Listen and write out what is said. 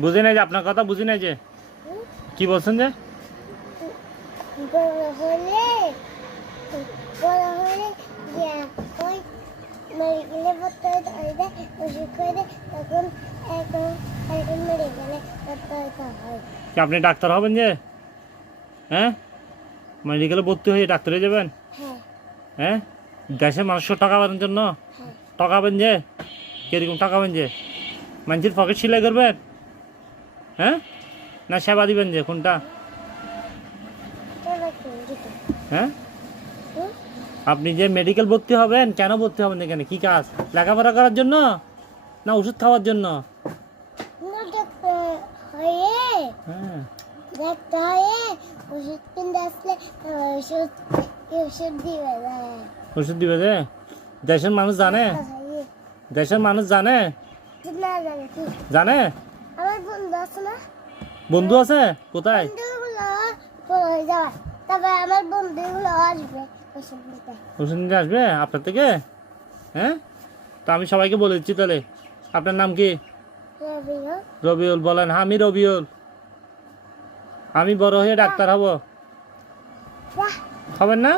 বুঝি নাই যে আপনার কথা বুঝি নাই যে কি বলছেন যে কি আপনি ডাক্তার হবেন যে হ্যাঁ মেডিকেলে ভর্তি হয়ে ডাক্তার হয়ে যাবেন হ্যাঁ দেশের মানুষকে টাকাবার জন্য টাকাবেন যে কিরকম টাকাবেন যে মানুষের পকেট সেলাই করবেন হ্যাঁ না সেবা দিবেন যে কোনটা হ্যাঁ আপনি যে মেডিকেল ভর্তি হবেন কেন ভর্তি হবেন এখানে কি কাজ লেখাপড়া করার জন্য না ওষুধ খাওয়ার জন্য হ্যাঁ ওষুধ দিবে যে দেশের মানুষ জানে দেশের মানুষ জানে জানে বন্ধু আছে কোথায় ওষুধ নিতে আসবে আপনার থেকে হ্যাঁ তো আমি সবাইকে বলে দিচ্ছি তাহলে আপনার নাম কি রবিউল বলেন আমি রবিউল আমি বড় হয়ে ডাক্তার হব হবেন না